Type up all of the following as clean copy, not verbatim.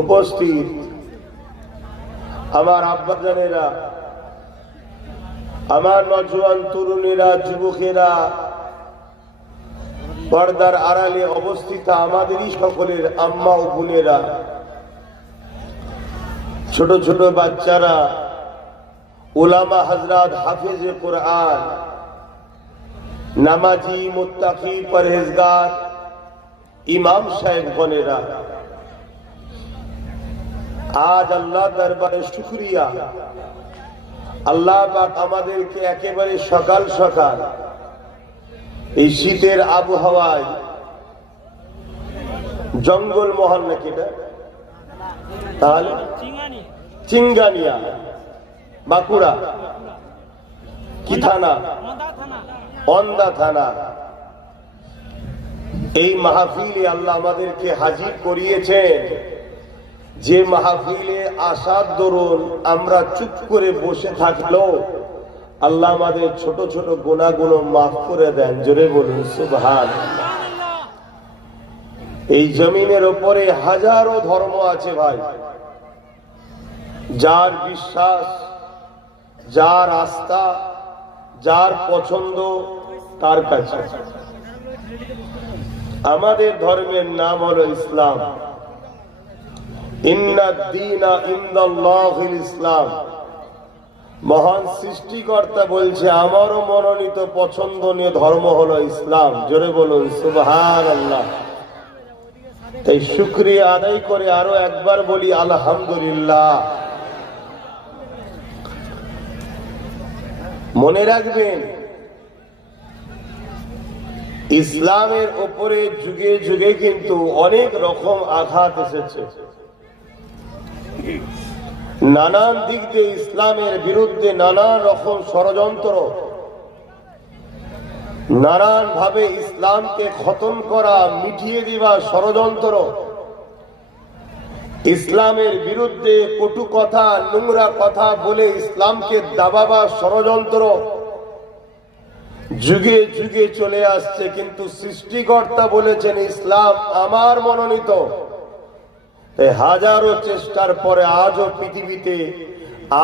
উপস্থিত আমার আব্বাজানেরা, আমার নজওয়ান তরুণীরা, যুবকেরা, পর্দার আড়ালে অবস্থিত আমাদেরই সকলের আম্মা ও বোনেরা, ছোট ছোট বাচ্চারা, উলামা হযরত, হাফেজে কুরআন, নামাজি, মুত্তাকি, পরহেজগার, ইমাম সাহেবগণেরা, আজ আল্লাহ দরবারে শুকরিয়া, আল্লাহ পাক আমাদেরকে একেবারে সকাল সকাল এই শীতের আবহাওয়ায়, জঙ্গল মহল নাকি এটা, তাহলে চিঙ্গানিয়া, বাঁকুড়া কি থানা? অন্দা থানা। এই মাহফিলে আল্লাহ আমাদেরকে হাজির করিয়েছেন, যে মাহফিলে আসার দরুন আমরা চুপ করে বসে থাকলেও আল্লাহ আমাদের ছোট ছোট গুনাহগুলো মাফ করে দেন। জোরে বলুন সুবহানাল্লাহ। এই জমিনের উপরে হাজারো ধর্ম আছে ভাই, যার বিশ্বাস, যার আস্থা, যার পছন্দ তার কাছে। আমাদের ধর্মের নাম হলো ইসলাম। ইন্নাদ-দীনা ইনদাল্লাহিল ইসলাম। মহান সৃষ্টিকর্তা বলছে আমারও মনোনীত পছন্দনীয় ধর্ম হলো ইসলাম। জোরে বলুন সুবহানাল্লাহ। তাই শুকরিয়া আদায় করে আরো একবার বলি আলহামদুলিল্লাহ। মনে রাখবেন, ইসলামের উপরে যুগে যুগে কিন্তু অনেক রকম আঘাত এসেছে। নানান দিক দিয়ে ইসলামের বিরুদ্ধে নানান রকম ষড়যন্ত্র, নানান ভাবে ইসলামকে খতম করা, মিটিয়ে দেওয়া ষড়যন্ত্র, ইসলামের বিরুদ্ধে কটু কথা, নোংরা কথা বলে ইসলামকে দাবাবা ষড়যন্ত্র যুগে যুগে চলে আসছে। কিন্তু সৃষ্টিকর্তা বলেছেন ইসলাম আমার মনোনীত। হাজারো চেষ্টার পরে আজও পৃথিবীতে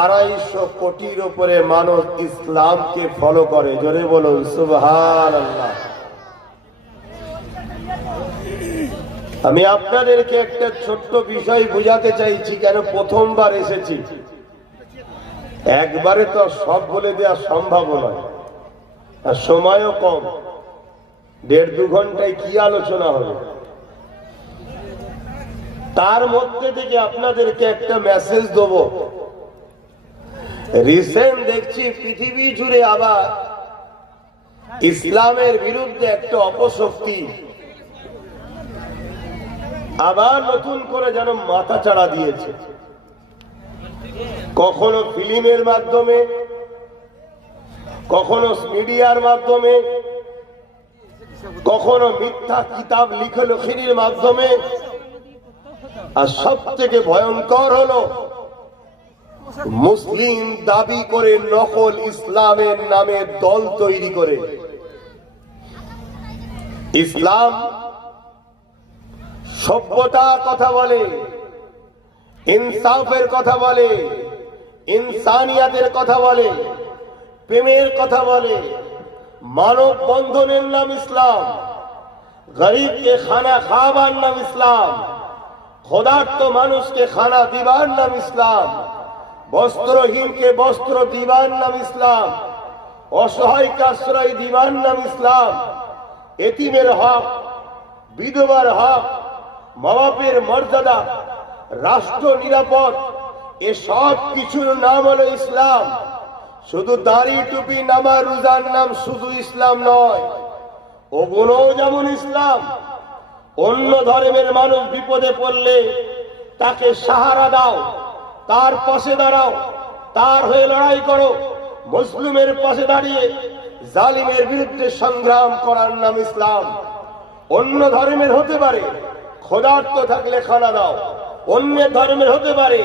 250 কোটির উপরে মানুষ ইসলামকে ফলো করে। জোরে বলুন সুবহানাল্লাহ। আমি আপনাদেরকে একটা ছোট্ট বিষয় বুঝাতে চাইছি, কেন প্রথমবার এসেছি। একবারে তো সব বলে দেওয়া সম্ভব নয়, আর সময়ও কম। 1.5-2 ঘন্টায় কি আলোচনা হবে? তার মধ্যে থেকে আপনাদেরকে একটা মেসেজ দেব। রিসেন্ট দেখছি পৃথিবী জুড়ে আবার ইসলামের বিরুদ্ধে একটা অপশক্তি আবার নতুন করে যেন মাথা চাড়া দিয়েছে। কখনো ফিল্মের মাধ্যমে, কখনো মিডিয়ার মাধ্যমে, কখনো মিথ্যা কিতাব লেখালেখির মাধ্যমে, আর সব থেকে ভয়ঙ্কর হলো মুসলিম দাবি করে নকল ইসলামের নামে দল তৈরি করে। ইসলাম সভ্যতার কথা বলে, ইনসাফের কথা বলে, ইনসানিয়াতের কথা বলে, প্রেমের কথা বলে, মানব বন্ধনের নাম ইসলাম, গরিবকে খানা খাওয়াবার নাম ইসলাম, ক্ষুধার্ত মানুষকে খানা দিবার নাম ইসলাম, বস্ত্রহীনকে বস্ত্র দিবার নাম ইসলাম, অসহায়কে আশ্রয় দিবার নাম ইসলাম, এতিমের হক, বিধবার হক, মা বাপের মর্যাদা, রাষ্ট্র নিরাপদ, এসব কিছুর নাম হলো ইসলাম। শুধু দাড়ি টুপি নামাজ রোজার নাম শুধু ইসলাম নয়, ওগুলোও যেমন ইসলাম। অন্য ধর্মের মানুষ বিপদে পড়লে তাকে সাহারা দাও, তার পাশে দাঁড়াও, তার হয়ে লড়াই করো। মুসলিমের পাশে দাঁড়িয়ে জালিমের বিরুদ্ধে সংগ্রাম করার নাম ইসলাম। অন্য ধর্মের হতে পারে ক্ষুধার্ত থাকলে খানা দাও, অন্য ধর্মের হতে পারে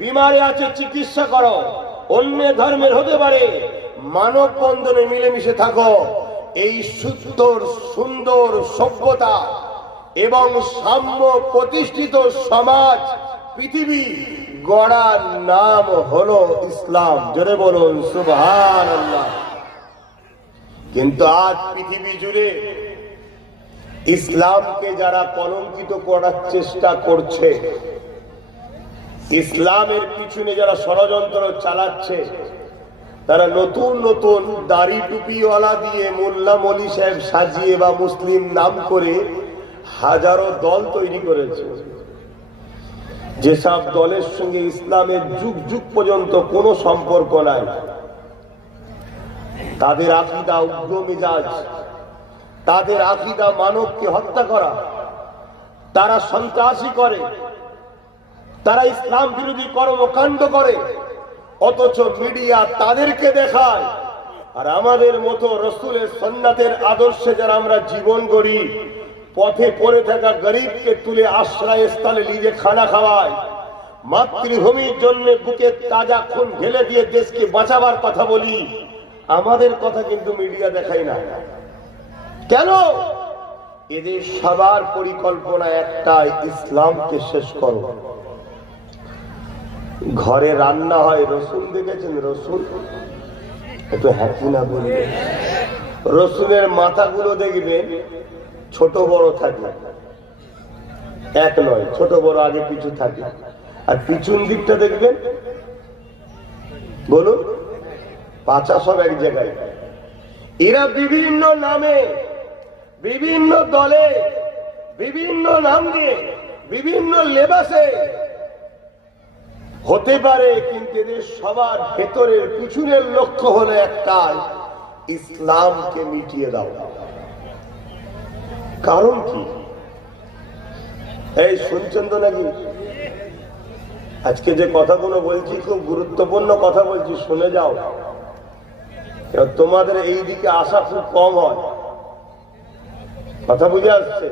বিমারে আছে চিকিৎসা করো, অন্য ধর্মের হতে পারে মানব বন্ধনে মিলেমিশে থাকো। এই সুন্দর সভ্যতা এবং সাম্য প্রতিষ্ঠিত সমাজ পৃথিবী গড়ার নাম হলো ইসলাম। জোরে বলুন সুবহানাল্লাহ। কিন্তু আজ পৃথিবী জুড়ে ইসলামকে যারা কলঙ্কিত করার চেষ্টা করছে, ইসলামের পিছনে যারা ষড়যন্ত্র চালাচ্ছে, তারা নতুন নতুন দাড়ি টুপিওয়ালা দিয়ে মোল্লা মলি সাহেব সাজিয়ে বা মুসলিম নাম করে হাজারো দল তৈরি করেছে, যেসব দলের সঙ্গে ইসলামের যুগ যুগ পর্যন্ত কোনো সম্পর্ক নাই। তাদের আকীদা উগ্র মেজাজ, তাদের আকীদা মানবকে হত্যা করা, তারা সন্ত্রাসী করে, তারা ইসলাম বিরোধী কর্মকাণ্ড করে, অথচ মিডিয়া তাদেরকে দেখায়। আর আমাদের মতো রসুলের সুন্নাতের আদর্শে যারা আমরা জীবন গড়ি, পথে পড়ে থাকা গরিবকে তুলে আশ্রয়স্থলে নিজে খানা খাওয়ায়, মাতৃভূমির জন্য বুকে তাজা খুন ঢেলে দিয়ে দেশকে বাঁচাবার কথা বলি, আমাদের কথা কিন্তু মিডিয়া দেখায় না। কেন? এদের সবার পরিকল্পনা একটাই, ইসলামকে শেষ করো। ঘরে রান্না হয়, রসুন দেখেছেন? রসুন একটু হ্যাপি না বলবে? রসুনের মাথাগুলো দেখবেন ছোট বড় থাকে, এক নয়, ছোট বড় আগে পিছু থাকে। আর পিছন দিকটা দেখবেন, বলুন, পাঁচা সব এক জায়গায়। এরা বিভিন্ন নামে, বিভিন্ন দলে, বিভিন্ন নাম দিয়ে, বিভিন্ন লেবাসে হতে পারে, কিন্তু এদের সবার ভেতরের পিছনের লক্ষ্য হলো একটাই, ইসলামকে মিটিয়ে দাও। কারণ কি? এই শুনছেন তো নাকি? আজকে যে কথাগুলো বলছি খুব গুরুত্বপূর্ণ কথা বলছি, শুনে যাও। তোমাদের এই দিকে আসা খুব কম হয়, কথা বুঝে আসছে?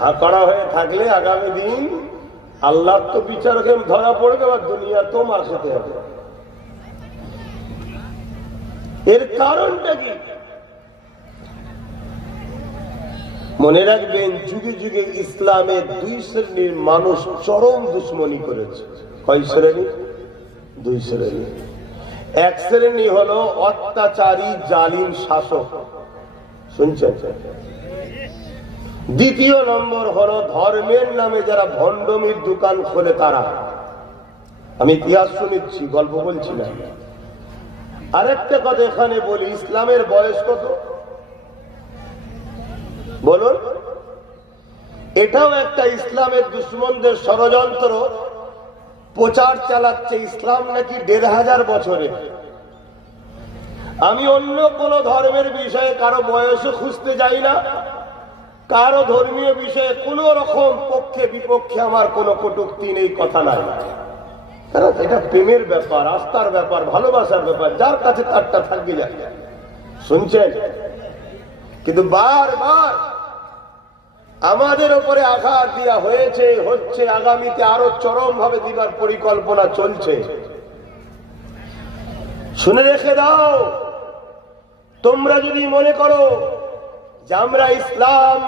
হাঁকড়া হয়ে থাকলে আগামী দিন আল্লাহ তো বিচারকে ধরা পড়বে, আর দুনিয়া তো মার খেতে হবে। এর কারণটা কি? মনে রাখবেন, যুগে যুগে ইসলামের দুই শ্রেণীর মানুষ চরম দুশ্মনী করেছে। কয় শ্রেণী? দুই শ্রেণী। এক শ্রেণী হলো অত্যাচারী জালিম শাসক, শুনছেন? দ্বিতীয় নম্বর হলো ধর্মের নামে যারা ভণ্ডমির দোকান খোলে তারা। আমি ইতিহাস শুনেছি, গল্প বলছি না। আরেকটা কথা এখানে বলি, ইসলামের বয়স কত বলুন? এটাও একটা ইসলামের দুশ্মনদের ষড়যন্ত্র, প্রচার চালাচ্ছে ইসলাম নাকি ১৫০০ বছরে। আমি অন্য কোন ধর্মের বিষয়ে কারো বয়সও খুঁজতে যাই না, কারো ধর্মীয় বিষয়ে কোন রকম পক্ষে বিপক্ষে আমার কোনো কটূক্তি নেই, কথা নাই। কারণ এটা প্রেমের ব্যাপার, আস্থার ব্যাপার, ভালোবাসার ব্যাপার, যার কাছে তারটা থাকবে যায়। শুনছেন? কিন্তু বারবার আমাদের উপরে আঘাত দেওয়া হয়েছে, হচ্ছে, আগামীতে আরো চরম ভাবে দিবার পরিকল্পনা চলছে। শুনে রেখে দাও, তোমরা যদি মনে করো যে আমরা ইসলাম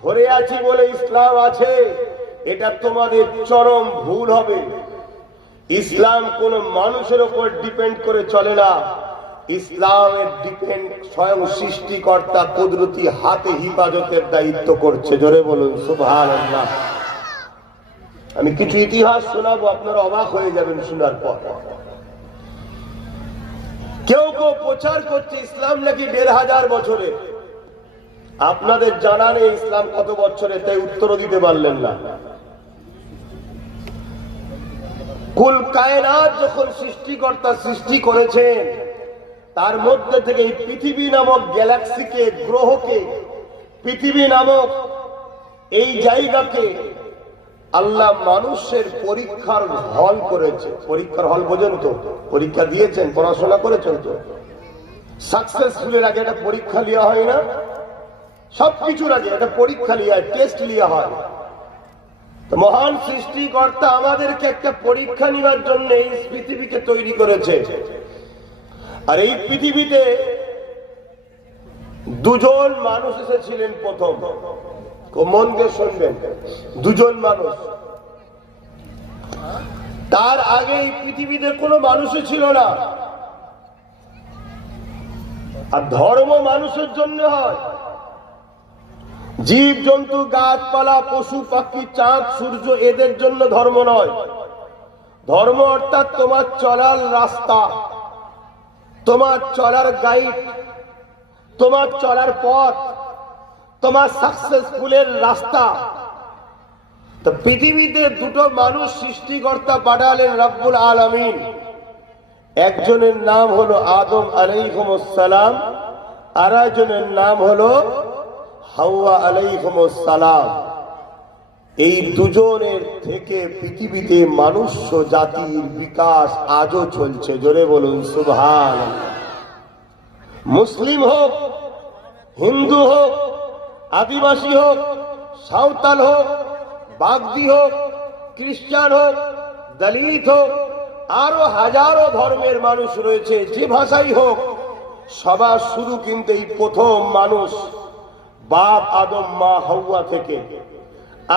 ধরে আছি বলে ইসলাম আছে, এটা তোমাদের চরম ভুল হবে। ইসলাম কোন মানুষের উপর ডিপেন্ড করে চলে না, ইসলামের ডিপেন্ড স্বয়ং সৃষ্টিকর্তা কুদরতি হাতে হিফাজতের দায়িত্ব করছে। জোরে বলুন সুবহানাল্লাহ। আমি কিছু ইতিহাস শোনাবো, আপনারা অবাক হয়ে যাবেন শোনার পর। কেউ কেউ প্রচার করছে ইসলাম নাকি ১৫০০ বছরের। আপনাদের জানা নেই ইসলাম কত বছরে, তাই উত্তর দিতে পারলেন না। কুল কায়নাত যখন সৃষ্টিকর্তা সৃষ্টি করেছেন, তার মধ্যে থেকে এই পৃথিবী নামক গ্যালাক্সিকে, গ্রহকে, পৃথিবী নামক এই জায়গাকে আল্লাহ মানুষের পরীক্ষার হল করেছে। পরীক্ষার হল পর্যন্ত পরীক্ষা দিয়েছেন, পড়াশোনা করেছেন তো? সাকসেসফুলের আগে একটা পরীক্ষা নেওয়া হয় না? সবকিছুর আগে একটা পরীক্ষা নেওয়া হয়, টেস্ট নেওয়া হয়। মহান সৃষ্টিকর্তা আমাদেরকে একটা পরীক্ষা নেওয়ার জন্য এই পৃথিবীকে তৈরি করেছে। আর এই পৃথিবীতে দুজন মানুষ এসেছিলেন প্রথম, মন দিয়ে শুনবেন। দুজন মানুষ, তার আগে এই পৃথিবীতে কোনো মানুষই ছিল না। আর ধর্ম মানুষের জন্য হয়, জীব জন্তু গাছপালা পশু পাখি চাঁদ সূর্য এদের জন্য ধর্ম নয়। ধর্ম অর্থাৎ তোমার চলার রাস্তা, তোমার চলার গাইড, তোমার চলার পথ, তোমার সাকসেসফুলের রাস্তা। তো পৃথিবীতে দুটো মানুষ সৃষ্টিকর্তা পাঠালেন রব্বুল আলামিন। একজনের নাম হলো আদম আলাইহিস সালাম, আর একজনের নাম হলো হাওয়া আলাইহিস সালাম। এই দুজনের থেকে পৃথিবীতে মনুষ্য জাতির বিকাশ আজও চলছে। জোরে বলুন সুবহানাল্লাহ। মুসলিম হোক, হিন্দু হোক, আদিবাসী হোক, সাঁওতাল হোক, বাগদি হোক, খ্রিস্টান হোক, দলিত হোক, আরো হাজারো ধর্মের মানুষ রয়েছে, যে ভাষাই হোক, সবার শুরু কিন্তু এই প্রথম মানুষ বাপ আদম মা হাওয়া থেকে।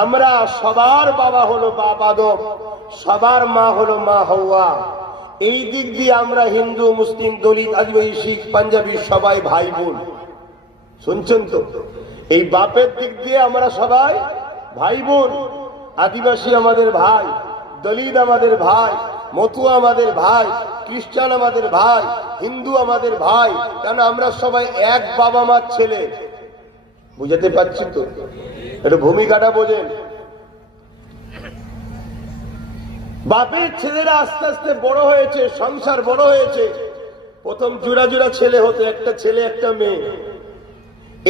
আমরা সবার বাবা হলো বাপ আদম, সবার মা হলো মা হাওয়া। এই দিক দিয়ে আমরা হিন্দু মুসলিম দলিত আদিবাসী শিখ পাঞ্জাবি সবাই ভাই বোন। শুনছেন তো? এই বাপের দিক দিয়ে আমরা সবাই ভাই বোন। আদিবাসী আমাদের ভাই, দলিত আমাদের ভাই, মতুয়া আমাদের ভাই, খ্রিস্টান আমাদের ভাই, হিন্দু আমাদের ভাই। কেন আমরা সবাই এক বাবা মার ছেলে। বুঝাতে পারছি তো? এটা ভূমিকাটা বোঝেন। বাপের ছেলেরা আস্তে আস্তে বড় হয়েছে, সংসার বড় হয়েছে। প্রথম জোড়া জোড়া ছেলে হতো, একটা ছেলে একটা মেয়ে।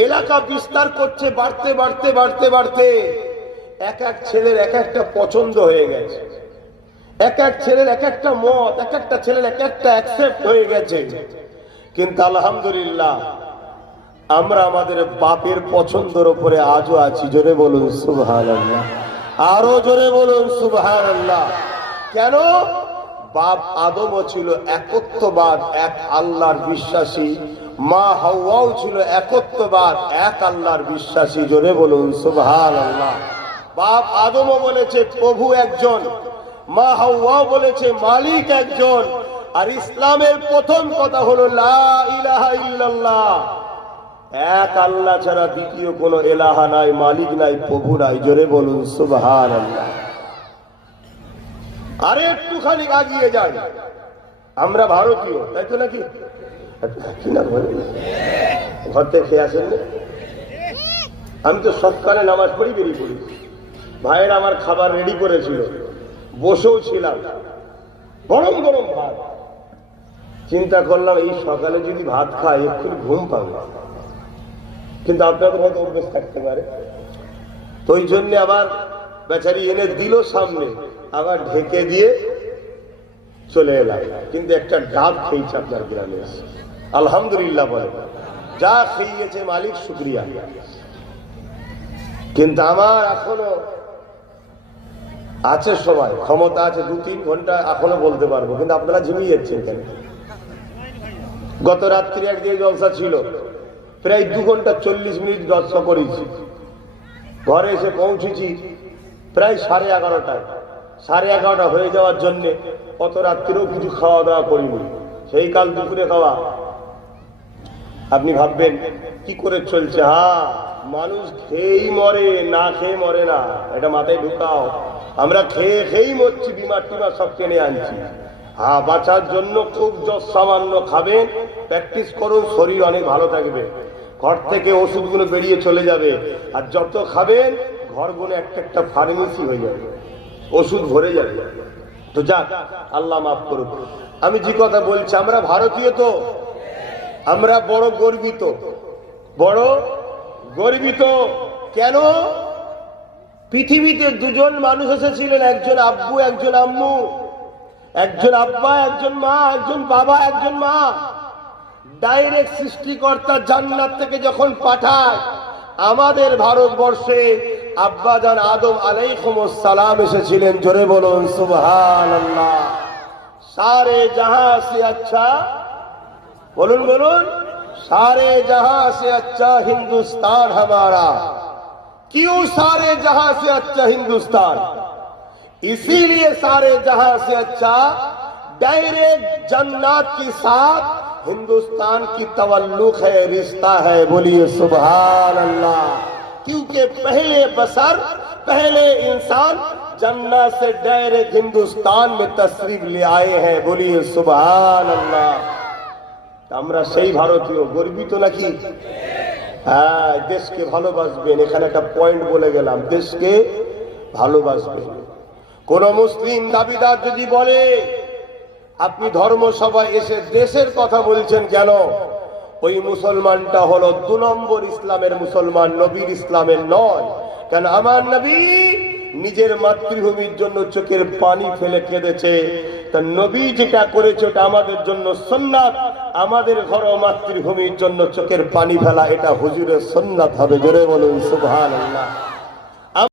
এলাকা বিস্তার করছে, বাড়তে বাড়তে বাড়তে বাড়তে এক এক ছেলের এক একটা পছন্দ হয়ে গেছে, এক এক ছেলের এক একটা মত, এক একটা ছেলের এক একটা অ্যাকসেপ্ট হয়ে গেছে। কিন্তু আলহামদুলিল্লাহ আমরা আমাদের বাপের পছন্দের উপরে আজও আছি। জোরে বলুন সুবহানাল্লাহ, আরো জোরে বলুন সুবহানাল্লাহ। কেন? বাপ আদমও ছিল একত্ববাদ, এক আল্লাহর বিশ্বাসী। মা হাওয়াও ছিল একত্ববাদ, এক আল্লাহর বিশ্বাসী। জোরে বলুন সুবহানাল্লাহ। বাপ আদমও বলেছে প্রভু একজন, মা হাওয়াও বলেছে মালিক একজন। আর ইসলামের প্রথম কথা হলো লা ইলাহা ইল্লাল্লাহ, এক আল্লাহ ছাড়া দ্বিতীয় কোনো এলাহা নাই, মালিক নাই, প্রভু নাই। জোরে বলুন সুবহানাল্লাহ। আরে একটুখানি আগিয়ে যাই, আমরা ভারতীয়, তাই তো নাকি? ঘর থেকে খেয়ে আসেন না? আমি তো সকালে নামাজ পড়ি বেরিয়ে পড়ি। ভাইয়ের আমার খাবার রেডি করেছিল, বসেও ছিলাম, গরম গরম ভাত। চিন্তা করলাম এই সকালে যদি ভাত খাই একটু ঘুম পাবো, কিন্তু আপনাদের হয়তো অভ্যেস থাকতে পারে। তো ওই জন্য আবার বেচারি এনে দিল সামনে, আবার ঢেকে দিয়ে চলে এলাম। কিন্তু একটা ডাব খেয়েছে আপনার গ্রামে এসে, আলহামদুলিল্লাহ বলে। যা খেয়েছে মালিক শুকরিয়া। কিন্তু আমার এখনো আছে সময়, ক্ষমতা আছে, 2-3 ঘন্টা এখনো বলতে পারবো, কিন্তু আপনারা ঝিমিয়ে যাচ্ছেন কেন? গত রাত্রি একদিকে জলসা ছিল, প্রায় 2 ঘন্টা 40 মিনিট জলসা করেছি। ঘরে এসে পৌঁছেছি প্রায় 11:30টায়। 11:30 হয়ে যাওয়ার জন্য অত রাত্রিও কিছু খাওয়া দাওয়া করিনি, সেই কাল দুপুরে খাওয়া। আপনি ভাববেন কি করে চলছে? হ্যাঁ, মানুষ খেয়েই মরে, না খেয়ে মরে না, এটা মাথায় ঢুকাও। আমরা খেয়ে খেয়েই মরছি, বিমার টিমার সব কিনে আনছি। হ্যাঁ, বাঁচার জন্য খুব সামান্য খাবেন, প্র্যাকটিস করুন, শরীর অনেক ভালো থাকবে। ঘর থেকে ওষুধগুলো বেরিয়ে চলে যাবে, আর যত খাবেন ঘরগুলো একটা একটা ফার্মেসি হয়ে যাবে, ওষুধ ভরে যাবে। তো যাক, আল্লাহ মাফ করুন। আমি যে কথা বলছি, আমরা ভারতীয় তো আমরা বড় গর্বিত, বড় গর্বিত। কেন? পৃথিবীতে দুজন মানুষ এসেছিলেন, একজন আব্বু একজন আম্মু, একজন আব্বা একজন মা, একজন বাবা একজন মা। ডাইরেক্ট সৃষ্টিকর্তা জান্নাত থেকে যখন পাঠায় আমাদের ভারতবর্ষে, আব্বাজান আদম আলাইহিস সালাম এসেছিলেন। জোরে বলুন সুবহানাল্লাহ। সারে জাহাঁ সে আচ্ছা, বলুন বলুন, सारे जहां से अच्छा हिंदुस्तान हमारा। क्यों सारे जहां से अच्छा हिंदुस्तान? इसीलिए सारे जहां से अच्छा डायरेक्ट जन्नत के साथ हिंदुस्तान की तवल्लुक है, रिश्ता है। बोलिए सुभान अल्लाह। क्योंकि पहले बशर, पहले इंसान जन्नत से डायरेक्ट हिंदुस्तान में तशरीफ ले आए हैं। बोलिए सुभान अल्लाह। আমরা সেই ভারতীয় গর্বিত নাকি? হ্যাঁ, দেশকে ভালোবাসবেন। এখানে একটা পয়েন্ট বলে গেলাম, দেশকে ভালোবাসবেন। কোন মুসলিম দাবিদার যদি বলে আপনি ধর্মসভায় এসে দেশের কথা বলছেন কেন, ওই মুসলমানটা হলো 2 নম্বর ইসলামের মুসলমান, নবীর ইসলামের নয়। কেন আমার নবী নিজের মাতৃভূমির জন্য চোখের পানি ফেলে কেঁদেছে। তা নবী যেটা করেছে ওটা আমাদের জন্য সুন্নাত। আমাদের ঘর মাতৃভূমির জন্য চোখের পানি ফেলা এটা হুজুরের সুন্নাত হবে। জোরে বলুন সুবহানাল্লাহ।